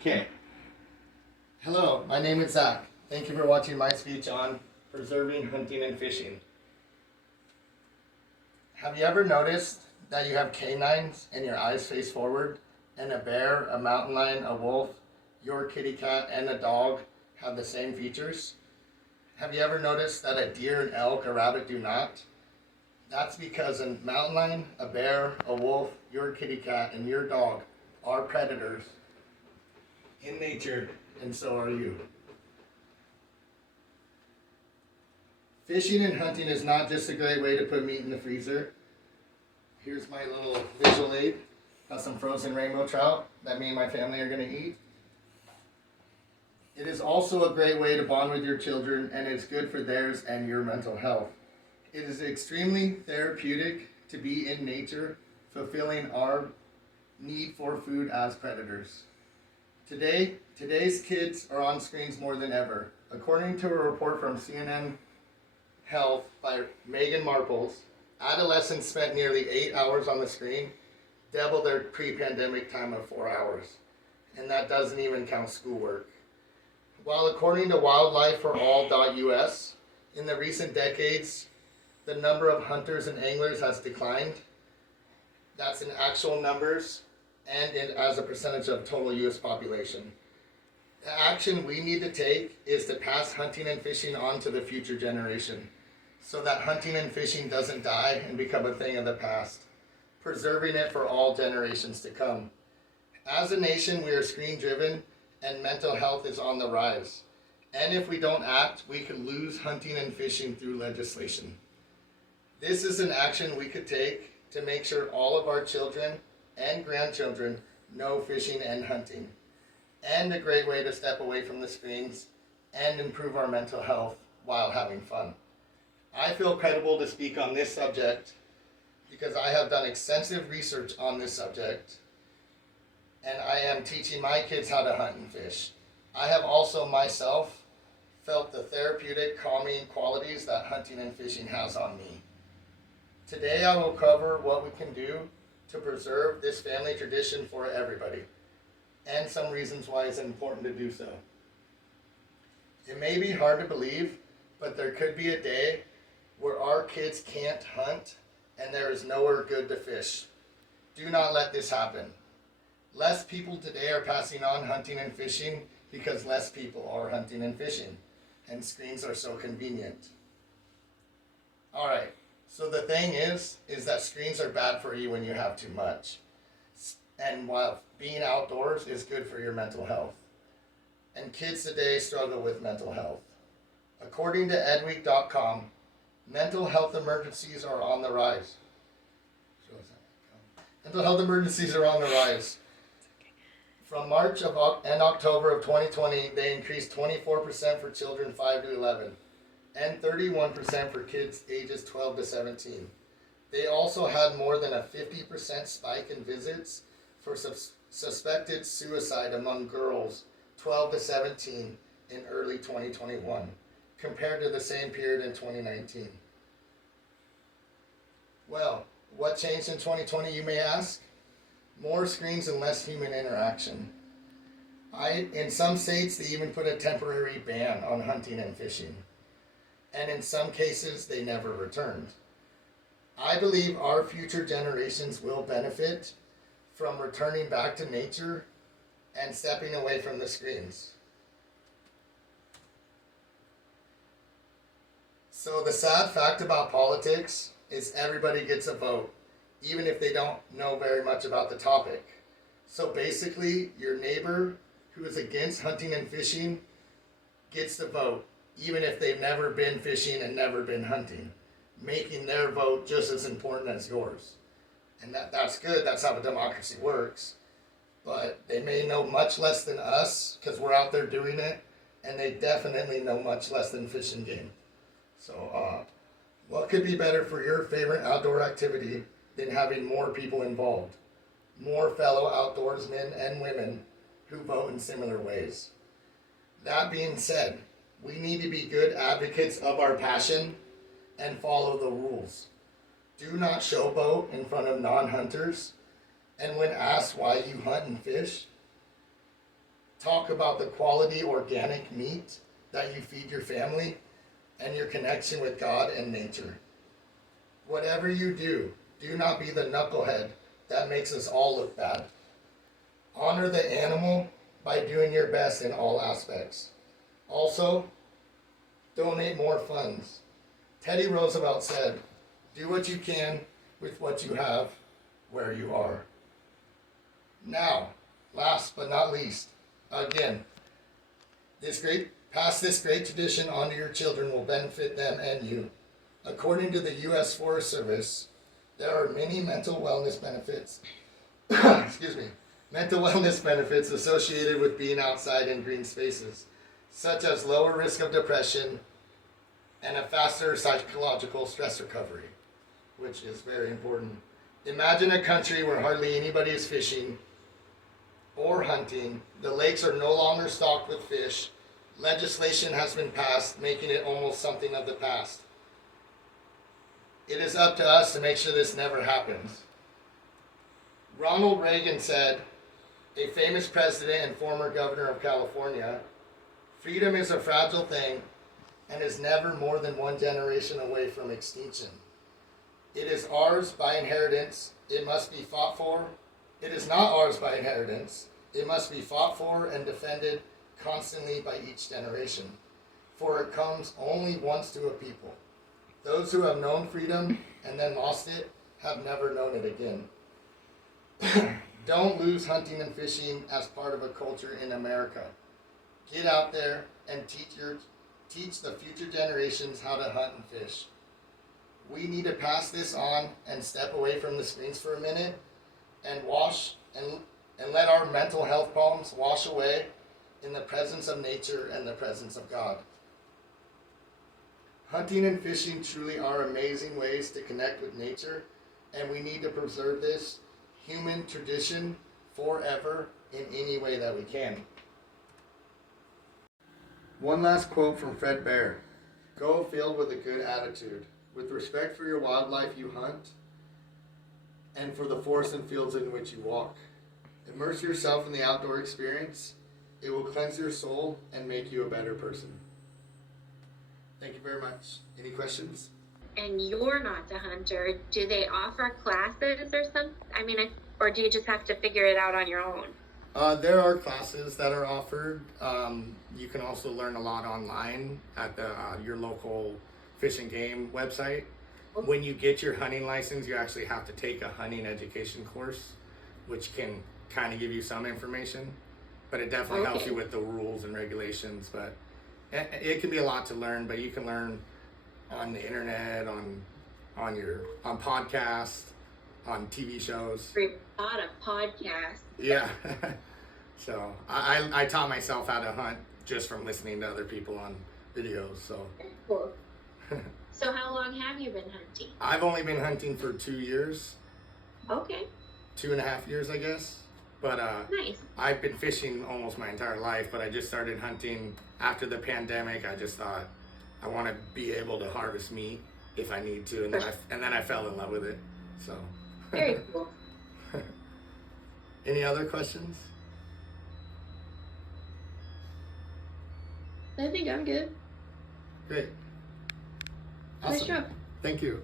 Okay. Hello, my name is Zach. Thank you for watching my speech on preserving hunting and fishing. Have you ever noticed that you have canines and your eyes face forward, and a bear, a mountain lion, a wolf, your kitty cat, and a dog have the same features? Have you ever noticed that a deer, an elk, a rabbit do not? That's because a mountain lion, a bear, a wolf, your kitty cat, and your dog are predators in nature, and so are you. Fishing and hunting is not just a great way to put meat in the freezer. Here's my little visual aid. Got some frozen rainbow trout that me and my family are going to eat. It is also a great way to bond with your children, and it's good for theirs and your mental health. It is extremely therapeutic to be in nature, fulfilling our need for food as predators. Today's kids are on screens more than ever. According to a report from CNN Health by Megan Marples, adolescents spent nearly 8 hours on the screen, double their pre-pandemic time of 4 hours. And that doesn't even count schoolwork. While according to wildlifeforall.us, in the recent decades, the number of hunters and anglers has declined. That's in actual numbers and as a percentage of total U.S. population. The action we need to take is to pass hunting and fishing on to the future generation, so that hunting and fishing doesn't die and become a thing of the past, preserving it for all generations to come. As a nation, we are screen driven and mental health is on the rise. And if we don't act, we could lose hunting and fishing through legislation. This is an action we could take to make sure all of our children and grandchildren know fishing and hunting, and a great way to step away from the screens and improve our mental health while having fun. I feel credible to speak on this subject because I have done extensive research on this subject, and I am teaching my kids how to hunt and fish. I have also myself felt the therapeutic, calming qualities that hunting and fishing has on me. Today I will cover what we can do to preserve this family tradition for everybody, and some reasons why it's important to do so. It may be hard to believe, but there could be a day where our kids can't hunt and there is nowhere good to fish. Do not let this happen. Less people today are passing on hunting and fishing because less people are hunting and fishing, and screens are so convenient. Alright, so the thing is that screens are bad for you when you have too much. And while being outdoors is good for your mental health. And kids today struggle with mental health. According to edweek.com, mental health emergencies are on the rise. Mental health emergencies are on the rise. From March and October of 2020, they increased 24% for children 5 to 11 and 31% for kids ages 12 to 17. They also had more than a 50% spike in visits for suspected suicide among girls 12 to 17 in early 2021, compared to the same period in 2019. Well, what changed in 2020, you may ask? More screens and less human interaction. In some states, they even put a temporary ban on hunting and fishing. And in some cases, they never returned. I believe our future generations will benefit from returning back to nature and stepping away from the screens. So the sad fact about politics is everybody gets a vote, even if they don't know very much about the topic. So basically, your neighbor who is against hunting and fishing gets the vote, even if they've never been fishing and never been hunting, making their vote just as important as yours. And that's good, that's how a democracy works. But they may know much less than us, because we're out there doing it, and they definitely know much less than Fish and Game. So, what could be better for your favorite outdoor activity than having more people involved? More fellow outdoorsmen and women who vote in similar ways. That being said, we need to be good advocates of our passion and follow the rules. Do not showboat in front of non-hunters, and when asked why you hunt and fish, talk about the quality organic meat that you feed your family and your connection with God and nature. Whatever you do, do not be the knucklehead that makes us all look bad. Honor the animal by doing your best in all aspects. Also, donate more funds. Teddy Roosevelt said, "Do what you can with what you have where you are." Now, last but not least, again, pass this great tradition on to your children will benefit them and you. According to the U.S. Forest Service, there are many mental wellness benefits, mental wellness benefits associated with being outside in green spaces, such as lower risk of depression and a faster psychological stress recovery, which is very important. Imagine a country where hardly anybody is fishing or hunting. The lakes are no longer stocked with fish. Legislation has been passed, making it almost something of the past. It is up to us to make sure this never happens. Ronald Reagan said, a famous president and former governor of California, "Freedom is a fragile thing and is never more than one generation away from extinction. It is ours by inheritance. It must be fought for. It is not ours by inheritance. It must be fought for and defended constantly by each generation. For it comes only once to a people. Those who have known freedom and then lost it have never known it again." Don't lose hunting and fishing as part of a culture in America. Get out there and teach the future generations how to hunt and fish. We need to pass this on and step away from the screens for a minute and let our mental health problems wash away in the presence of nature and the presence of God. Hunting and fishing truly are amazing ways to connect with nature, and we need to preserve this human tradition forever in any way that we can. One last quote from Fred Bear. Go filled with a good attitude, with respect for your wildlife you hunt, and for the forests and fields in which you walk. Immerse yourself in the outdoor experience. It will cleanse your soul and make you a better person. Thank you very much. Any questions? And you're not the hunter, do they offer classes or something? Or do you just have to figure it out on your own? There are classes that are offered. You can also learn a lot online at your local Fish and Game website. When you get your hunting license, you actually have to take a hunting education course, which can kind of give you some information, but it definitely helps you with the rules and regulations. But it can be a lot to learn, but you can learn on the internet, on podcasts, on TV shows. A lot of podcasts. Yeah. So I taught myself how to hunt just from listening to other people on videos. So. Cool. So how long have you been hunting? I've only been hunting for 2 years. Okay. 2.5 years, I guess. But nice. I've been fishing almost my entire life, but I just started hunting after the pandemic. I just thought I want to be able to harvest meat if I need to, and then I fell in love with it. So. Very cool. Any other questions? I think I'm good. Great. Nice Awesome. job. Thank you.